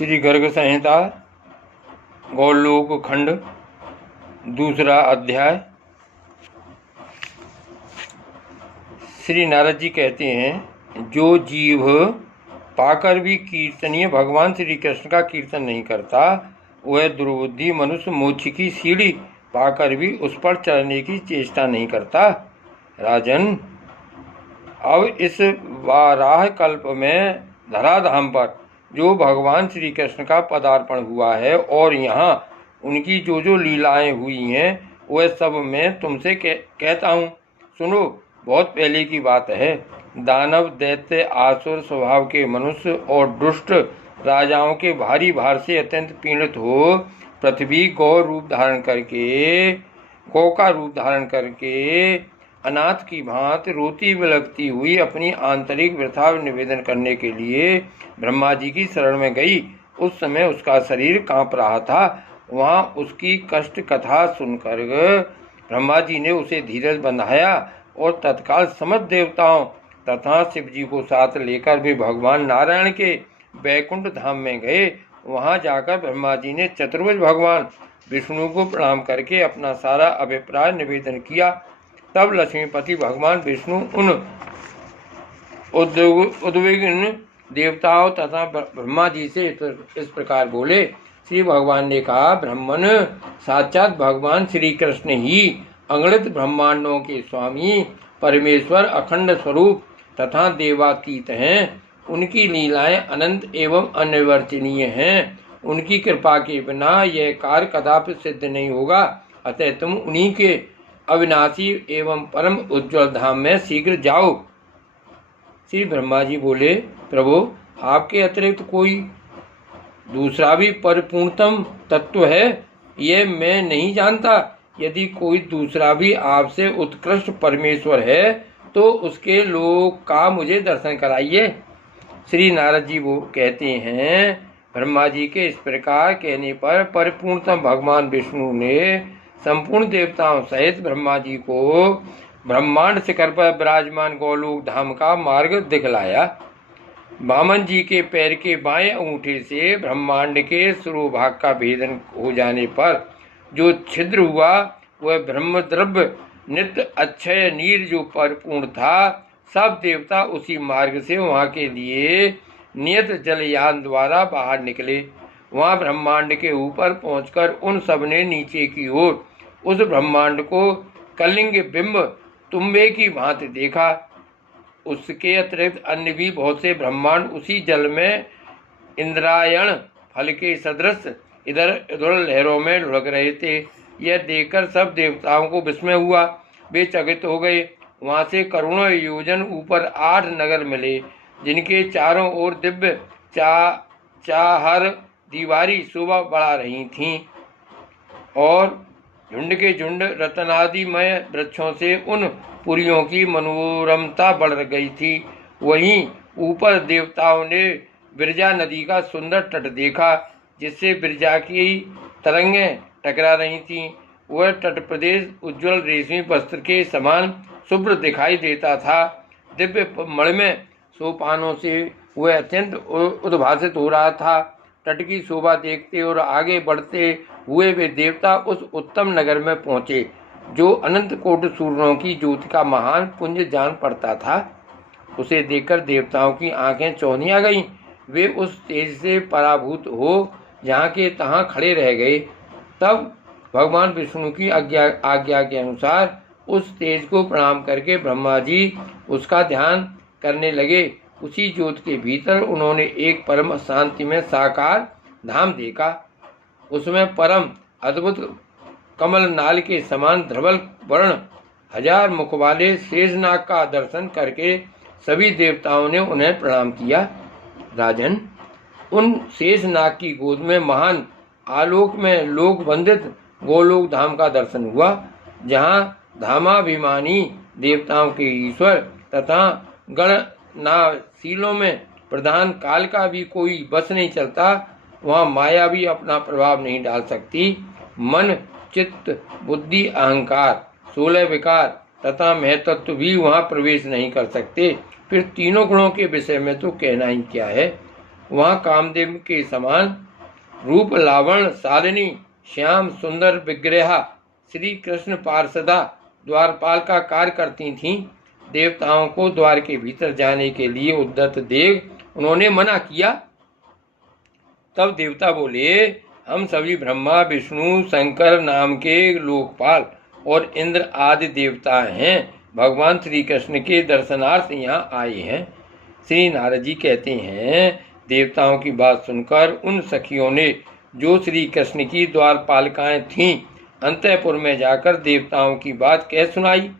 श्री गर्ग संहिता गौलोक खंड दूसरा अध्याय। श्री नारद जी कहते हैं, जो जीव पाकर भी कीर्तनीय भगवान श्री कृष्ण का कीर्तन नहीं करता, वह दुर्बुद्धि मनुष्य मोक्ष की सीढ़ी पाकर भी उस पर चढ़ने की चेष्टा नहीं करता। राजन, अब इस वाराह कल्प में धराधाम पर जो भगवान श्री कृष्ण का पदार्पण हुआ है और यहाँ उनकी जो जो लीलाएं हुई हैं, वह सब मैं तुमसे कहता हूँ। सुनो, बहुत पहले की बात है। दानव, दैत्य, आसुर स्वभाव के मनुष्य और दुष्ट राजाओं के भारी भार से अत्यंत पीड़ित हो पृथ्वी गौ का रूप धारण करके अनाथ की भांति रोती बिलखती हुई अपनी आंतरिक व्यथा निवेदन करने के लिए ब्रह्मा जी की शरण में गई। उस समय उसका शरीर कांप रहा था। वहाँ उसकी कष्ट कथा सुनकर ब्रह्मा जी ने उसे धीरज बंधाया और तत्काल समस्त देवताओं तथा शिव जी को साथ लेकर भी भगवान नारायण के बैकुंठ धाम में गए। वहाँ जाकर ब्रह्मा जी ने चतुर्भुज भगवान विष्णु को प्रणाम करके अपना सारा अभिप्राय निवेदन किया। तब लक्ष्मीपति भगवान विष्णु उन उद्विग्न देवताओं तथा ब्रह्मा जी से इस प्रकार बोले। श्री भगवान ने कहा, ब्रह्मन, साक्षात भगवान श्री कृष्ण ही अगणित ब्रह्मांडों के स्वामी परमेश्वर अखंड स्वरूप तथा देवातीत हैं। उनकी लीलाएं अनंत एवं अनिर्वचनीय हैं। उनकी कृपा के बिना यह कार्य कदापि सिद्ध नहीं होगा। अतः तुम उन्हीं के अविनाशी एवं परम उज्ज्वल धाम में शीघ्र जाओ। श्री ब्रह्मा जी बोले, प्रभु, आपके अतिरिक्त कोई दूसरा भी परिपूर्णतम तत्व है, यह मैं नहीं जानता। यदि कोई दूसरा भी आपसे उत्कृष्ट परमेश्वर है तो उसके लोक का मुझे दर्शन कराइए। श्री नारद जी वो कहते हैं, ब्रह्मा जी के इस प्रकार कहने पर परिपूर्णतम भगवान विष्णु ने संपूर्ण देवताओं सहित ब्रह्मा जी को ब्रह्मांड शिखर पर विराजमान गौलोक धाम का मार्ग दिखलाया। वामन जी के पैर के बाएं अंगूठे से ब्रह्मांड के शिरोभाग का भेदन हो जाने पर जो छिद्र हुआ, वह ब्रह्म द्रव्य नित्य अक्षय नीर जो परिपूर्ण था। सब देवता उसी मार्ग से वहाँ के लिए नियत जलयान द्वारा बाहर निकले। वहाँ ब्रह्मांड के ऊपर पहुंचकर उन सब ने नीचे की ओर उस ब्रह्मांड को कलिंग बिंब तुम्बे की भांति देखा। उसके अतिरिक्त अन्य भी बहुत से ब्रह्मांड उसी जल में इंद्रायण फल के सदृश इधर उधर लहरों में लुढ़क रहे थे। यह देखकर सब देवताओं को विस्मय हुआ। वे चकित हो गए। वहाँ से करोड़ों योजन ऊपर 8 नगर मिले, जिनके चारों ओर दिव्य चाहर दीवारी शोभा बढ़ा रही थीं और झुंड के झुंड रत्नादिमय वृक्षों से उन पुरियों की मनोरमता बढ़ गई थी। वहीं ऊपर देवताओं ने विरजा नदी का सुंदर तट देखा, जिससे विरजा की तरंगें टकरा रही थीं। वह तट प्रदेश उज्ज्वल रेशमी वस्त्र के समान शुभ्र दिखाई देता था। दिव्य मणिमय सोपानों से वह अत्यंत उद्भासित हो रहा था। तट की शोभा देखते और आगे बढ़ते हुए वे देवता उस उत्तम नगर में पहुँचे, जो अनंत कोटि सूर्यों की ज्योति का महान पुंज जान पड़ता था। उसे देखकर देवताओं की आंखें चौंधिया गईं। वे उस तेज से पराभूत हो जहाँ के तहाँ खड़े रह गए। तब भगवान विष्णु की आज्ञा के अनुसार उस तेज को प्रणाम करके ब्रह्मा जी उसका ध्यान करने लगे। उसी ज्योति के भीतर उन्होंने एक परम शांति में साकार धाम देखा। उसमें परम अद्भुत कमल नाल के समान धवल वर्ण 1000 मुख वाले शेषनाग का दर्शन करके सभी देवताओं ने उन्हें प्रणाम किया। राजन, उन शेषनाग की गोद में महान आलोक में लोक वंदित गोलोक धाम का दर्शन हुआ, जहाँ धामाभिमानी देवताओं के ईश्वर तथा गणनाशीलों में प्रधान काल का भी कोई बस नहीं चलता। वहाँ माया भी अपना प्रभाव नहीं डाल सकती। मन, चित्त, बुद्धि, अहंकार, 16 विकार तथा महतत्व भी वहाँ प्रवेश नहीं कर सकते। फिर तीनों गुणों के विषय में तो कहना ही क्या है। वहाँ कामदेव के समान रूप लावण शालिनी श्याम सुंदर विग्रहा श्री कृष्ण पार्षदा द्वारपाल का कार्य करती थीं। देवताओं को द्वार के भीतर जाने के लिए उद्यत देख उन्होंने मना किया। तब देवता बोले, हम सभी ब्रह्मा विष्णु शंकर नाम के लोकपाल और इंद्र आदि देवता हैं, भगवान श्री कृष्ण के दर्शनार्थ यहाँ आए हैं। श्री नारद जी कहते हैं, देवताओं की बात सुनकर उन सखियों ने, जो श्री कृष्ण की द्वारपालिकाएं थीं, अंतःपुर में जाकर देवताओं की बात कह सुनाई।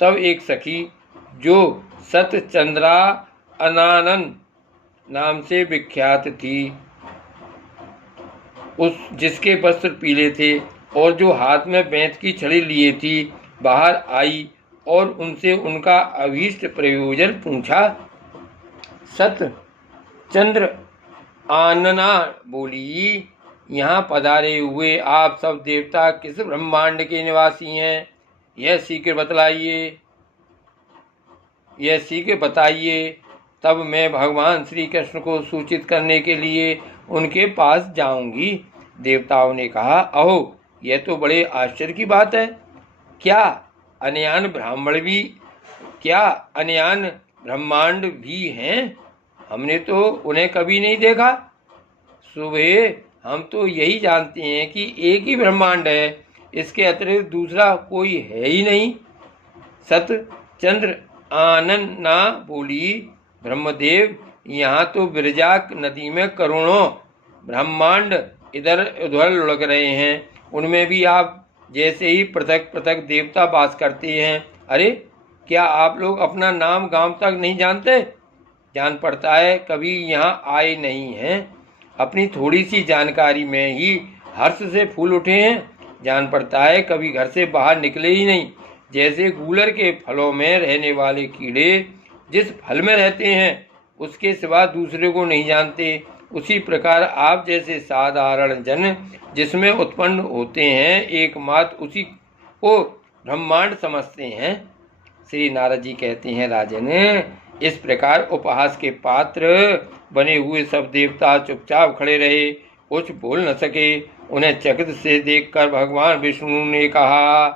तब एक सखी, जो सतचंद्रा अनानन नाम से विख्यात थी, जिसके वस्त्र पीले थे और जो हाथ में बेंत की छड़ी लिए थी, बाहर आई और उनसे उनका अभीष्ट प्रयोजन पूछा। सतचंद्र आनना बोली, यहाँ पधारे हुए आप सब देवता किस ब्रह्मांड के निवासी हैं, यह शीघ्र बताइए। तब मैं भगवान श्री कृष्ण को सूचित करने के लिए उनके पास जाऊंगी। देवताओं ने कहा, अहो, यह तो बड़े आश्चर्य की बात है। क्या अन्यान ब्रह्मांड भी हैं? हमने तो उन्हें कभी नहीं देखा। सुबह हम तो यही जानते हैं कि एक ही ब्रह्मांड है, इसके अतिरिक्त दूसरा कोई है ही नहीं। सतचंद्र आनना बोली, ब्रह्मदेव, यहाँ तो विरजा नदी में करोड़ों ब्रह्मांड इधर उधर लुढ़क रहे हैं, उनमें भी आप जैसे ही पृथक पृथक देवता वास करते हैं। अरे, क्या आप लोग अपना नाम गांव तक नहीं जानते? जान पड़ता है कभी यहाँ आए नहीं हैं। अपनी थोड़ी सी जानकारी में ही हर्ष से फूल उठे हैं। जान पड़ता है कभी घर से बाहर निकले ही नहीं। जैसे गूलर के फलों में रहने वाले कीड़े जिस फल में रहते हैं उसके सिवा दूसरे को नहीं जानते, उसी प्रकार आप जैसे साधारण जन जिसमें उत्पन्न होते हैं, एकमात्र उसी को ब्रह्मांड समझते हैं। श्री नारद जी कहते हैं, राजन, इस प्रकार उपहास के पात्र बने हुए सब देवता चुपचाप खड़े रहे, कुछ बोल न सके। उन्हें चकित से देखकर भगवान विष्णु ने कहा।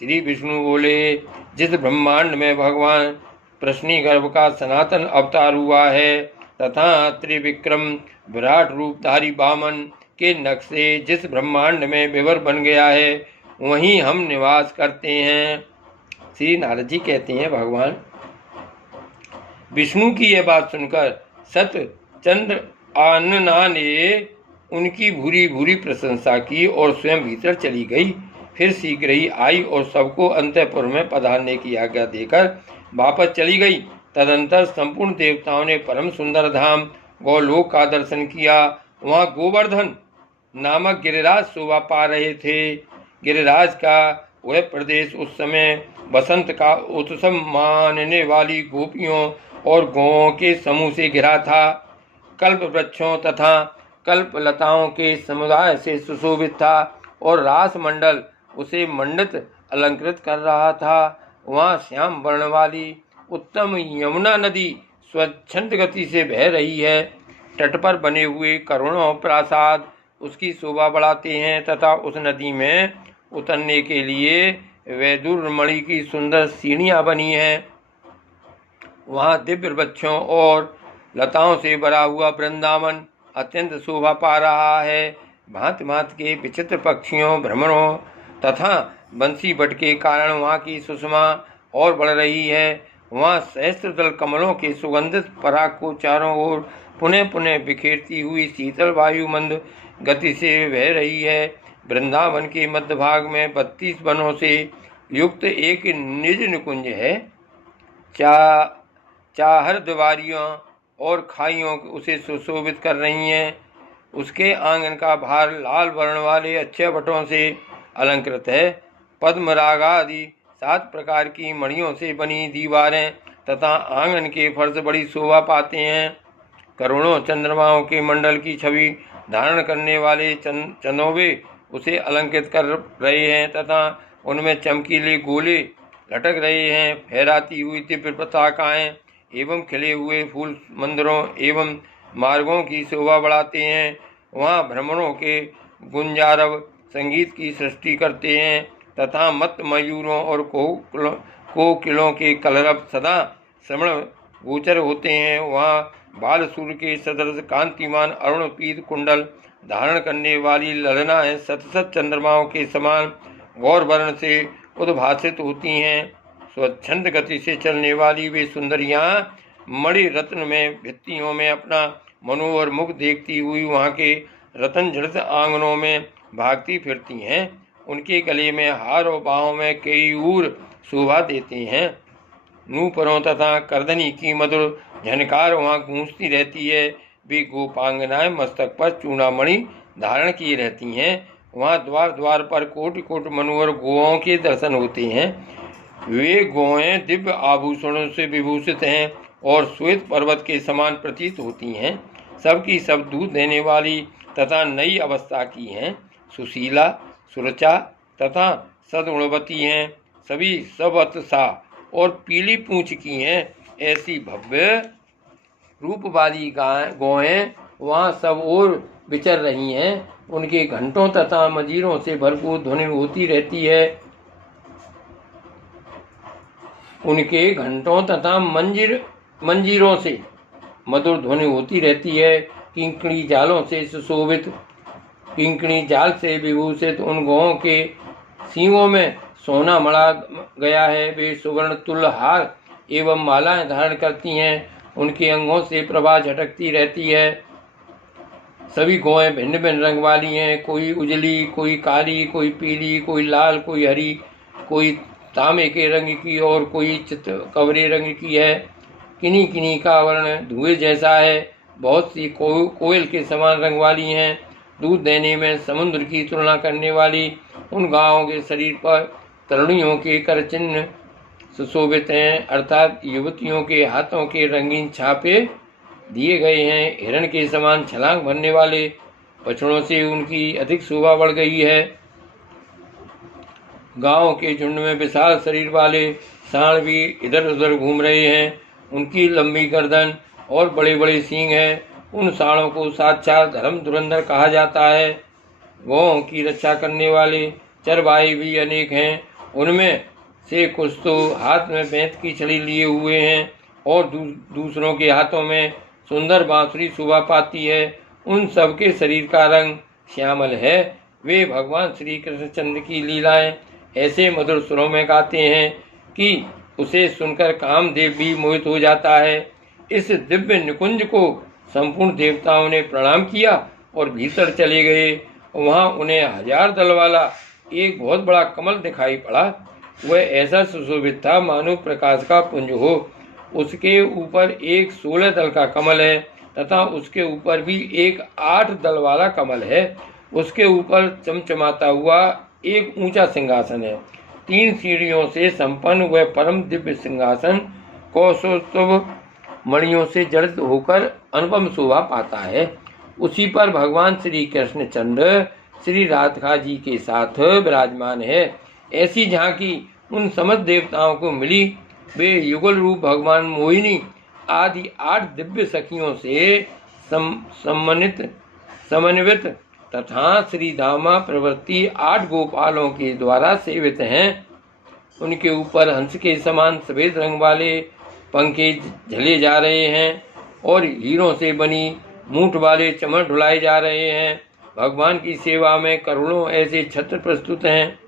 श्री विष्णु बोले, जिस ब्रह्मांड में भगवान प्रश्नी गर्भ का सनातन अवतार हुआ है तथा त्रिविक्रम विराट रूपधारी वामन के नक्शे जिस ब्रह्मांड में विवर बन गया है, वहीं हम निवास करते हैं। श्री नारद जी कहते हैं, भगवान विष्णु की यह बात सुनकर सतचंद्र आनना ने उनकी भूरी भूरी प्रशंसा की और स्वयं भीतर चली गई। फिर शीघ्र ही आई और सबको अंतःपुर में पधारने की आज्ञा देकर वापस चली गई। तदंतर संपूर्ण देवताओं ने परम सुंदर धाम गौलोक का दर्शन किया। वहाँ गोवर्धन नामक गिरिराज शोभा पा रहे थे। गिरिराज का वह प्रदेश उस समय बसंत का उत्सव मानने वाली गोपियों और गौओं के समूह से घिरा था। कल्प वृक्षों तथा कल्प लताओं के समुदाय से सुशोभित था और रास मंडल उसे मंडित अलंकृत कर रहा था। वहाँ श्याम वर्ण वाली उत्तम यमुना नदी स्वच्छंद गति से बह रही है। तट पर बने हुए करोड़ों प्रासाद उसकी शोभा बढ़ाते हैं तथा उस नदी में उतरने के लिए वैदुर्मणि की सुंदर सीढ़ियाँ बनी हैं। वहाँ दिव्य वृक्षों और लताओं से भरा हुआ वृंदावन अत्यंत शोभा पा रहा है। भांति भांति के विचित्र पक्षियों, भ्रमरों तथा बंसी बट के कारण वहाँ की सुषमा और बढ़ रही है। वहाँ सहस्त्रदल कमलों के सुगंधित पराग को चारों ओर पुनः पुनः बिखेरती हुई शीतल वायु मंद गति से बह रही है। वृंदावन के मध्य भाग में 32 वनों से युक्त एक निज निकुंज है। चाहर दीवारियों और खाइयों उसे सुशोभित कर रही हैं। उसके आंगन का भार लाल वर्ण वाले अच्छे वटों से अलंकृत है। पद्मराग आदि 7 प्रकार की मणियों से बनी दीवारें तथा आंगन के फर्श बड़ी शोभा पाते हैं। करोड़ों चंद्रमाओं के मंडल की छवि धारण करने वाले चंदोबे उसे अलंकृत कर रहे हैं तथा उनमें चमकीले गोले लटक रहे हैं। फहराती हुई दिव्य पताकाएं एवं खिले हुए फूल मंदिरों एवं मार्गों की शोभा बढ़ाते हैं। वहाँ भ्रमरों के गुंजारव संगीत की सृष्टि करते हैं तथा मत मयूरों और कोकिलों के कलरव सदा श्रवण गोचर होते हैं। वहाँ बालसूर के सदृश कांतिमान अरुण पीत कुंडल धारण करने वाली ललनाएं सतसत चंद्रमाओं के समान गौर वर्ण से उद्भासित होती हैं। स्वच्छंद गति से चलने वाली वे सुंदरियां मणि रत्न में भित्तियों में अपना मनोहर मुख देखती हुई वहाँ के रतन जड़ित आंगनों में भागती फिरती हैं। उनके गले में हार और बाहों में केयूर शोभा देते हैं। नूपुरों तथा करदनी की मधुर झनकार वहाँ गूंजती रहती है। वे गोपांगनाएं मस्तक पर चूड़ामणि धारण किए रहती हैं। वहाँ द्वार द्वार पर कोटि कोटि मनोहर गोओं के दर्शन होते हैं। वे गोएं दिव्य आभूषणों से विभूषित हैं और श्वेत पर्वत के समान प्रतीत होती हैं। सबकी सब दूध देने वाली तथा नई अवस्था की हैं। सुशीला सुरचा तथा सद्गुणवती हैं। सभी सबत सा और पीली पूंछ की हैं। ऐसी भव्य रूप वाली गौएं वहाँ सब ओर विचर रही हैं। उनके घंटों तथा मंजीरों से भरपूर ध्वनि होती रहती है। उनके घंटों तथा मंजीरों से मधुर ध्वनि होती रहती है। किंकणी जालों से सुशोभित किंकणी जाल से विभूषित उन गौओं के सींगों में सोना मढ़ा गया है। वे सुवर्ण तुल्य हार एवं मालाएं धारण करती हैं। उनके अंगों से प्रभा झटकती रहती है। सभी गौएं भिन्न भिन्न रंग वाली हैं। कोई उजली, कोई काली, कोई पीली, कोई लाल, कोई हरी, कोई तांबे के रंग की और कोई चितकबरे रंग की है। किन्हीं किन्हीं का वर्ण धुएं जैसा है। बहुत सी कोयल के समान रंग वाली हैं। दूध देने में समुद्र की तुलना करने वाली उन गायों के शरीर पर तरुणियों के कर चिन्ह सुशोभित हैं, अर्थात युवतियों के हाथों के रंगीन छापे दिए गए हैं। हिरण के समान छलांग भरने वाले बछड़ों से उनकी अधिक शोभा बढ़ गई है। गांवों के झुंड में विशाल शरीर वाले सांड भी इधर उधर घूम रहे हैं। उनकी लंबी गर्दन और बड़े बड़े सींग हैं। उन सांडों को साक्षात धर्म धुरंधर कहा जाता है। गौओं की रक्षा करने वाले चरवाहे भी अनेक हैं। उनमें से कुछ तो हाथ में बेंत की छड़ी लिए हुए हैं और दूसरों के हाथों में सुंदर बांसुरी शोभा पाती है। उन सब के शरीर का रंग श्यामल है। वे भगवान श्री कृष्णचंद्र की लीलाएं ऐसे मधुर सुरों में गाते हैं कि उसे सुनकर कामदेव भी मोहित हो जाता है। इस दिव्य निकुंज को संपूर्ण देवताओं ने प्रणाम किया और भीतर चले गए। वहाँ उन्हें 1000 दल वाला एक बहुत बड़ा कमल दिखाई पड़ा। वह ऐसा सुशोभित था मानो प्रकाश का पुंज हो। उसके ऊपर एक 16 दल का कमल है तथा उसके ऊपर भी एक 8 दल वाला कमल है। उसके ऊपर चमचमाता हुआ एक ऊंचा सिंहासन है। 3 सीढ़ियों से संपन्न वह परम दिव्य सिंहासन कौस्तुभ मणियों से जड़ित होकर अनुपम शोभा पाता है। उसी पर भगवान श्री कृष्णचंद्र श्री राधिका जी के साथ विराजमान है। ऐसी झांकी उन समस्त देवताओं को मिली। वे युगल रूप भगवान मोहिनी आदि 8 दिव्य सखियों से समन्वित तथा श्री धामा प्रवृत्ति 8 गोपालों के द्वारा सेवित हैं। उनके ऊपर हंस के समान सफेद रंग वाले पंखे झले जा रहे हैं और हीरों से बनी मूठ वाले चमर ढुलाए जा रहे हैं। भगवान की सेवा में करोड़ों ऐसे छत्र प्रस्तुत हैं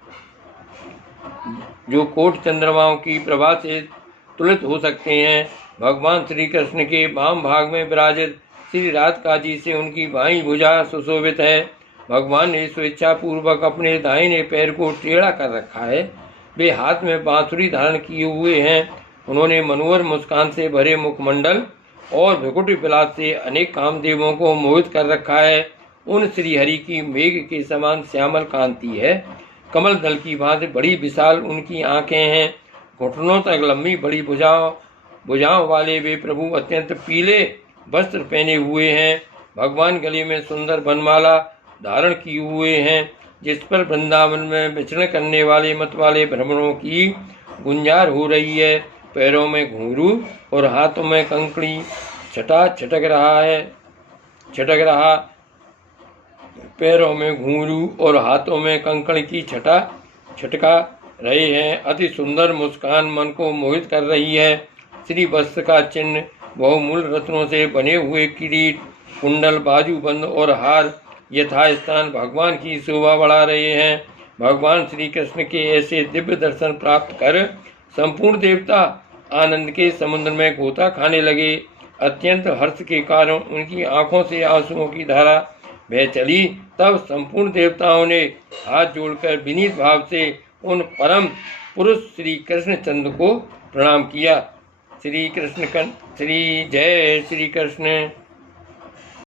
जो कोट चंद्रमाओं की प्रभा से तुलित हो सकते हैं। भगवान श्री कृष्ण के वाम भाग में विराजित श्री राधिका जी से उनकी बाईं भुजा सुशोभित है। भगवान ने स्वेच्छा पूर्वक अपने दाहिने पैर को टेढ़ा कर रखा है। वे हाथ में बांसुरी धारण किए हुए हैं। उन्होंने मनोहर मुस्कान से भरे मुखमंडल और भ्रुकुटी विलास से अनेक कामदेवों को मोहित कर रखा है। उन श्रीहरि की मेघ के समान श्यामल कांति है। कमल दल की भांति बड़ी विशाल उनकी आंखें हैं। घुटनों तक लंबी बड़ी भुजाओं वाले वे प्रभु अत्यंत पीले वस्त्र पहने हुए हैं। भगवान गले में सुंदर बनमाला धारण किए हुए हैं जिस पर वृंदावन में विचरण करने वाले मत वाले भ्रमरों की गुंजार हो रही है। पैरों में घुंघरू और हाथों में कंकड़ी छटा छटक रहा है। छिटक रहा। पैरों में घुंघरू और हाथों में कंकड़ की छटका रहे हैं। अति सुंदर मुस्कान मन को मोहित कर रही है। श्री वत्स का चिन्ह, बहुमूल्य रत्नों से बने हुए किरीट, कुंडल, बाजूबंद और हार यथास्थान भगवान की शोभा बढ़ा रहे हैं। भगवान श्री कृष्ण के ऐसे दिव्य दर्शन प्राप्त कर संपूर्ण देवता आनंद के समुद्र में गोता खाने लगे। अत्यंत हर्ष के कारण उनकी आंखों से आंसुओं की धारा बह चली। तब संपूर्ण देवताओं ने हाथ जोड़कर विनीत भाव से उन परम पुरुष श्री कृष्णचंद्र को प्रणाम किया। श्री जय श्री कृष्ण।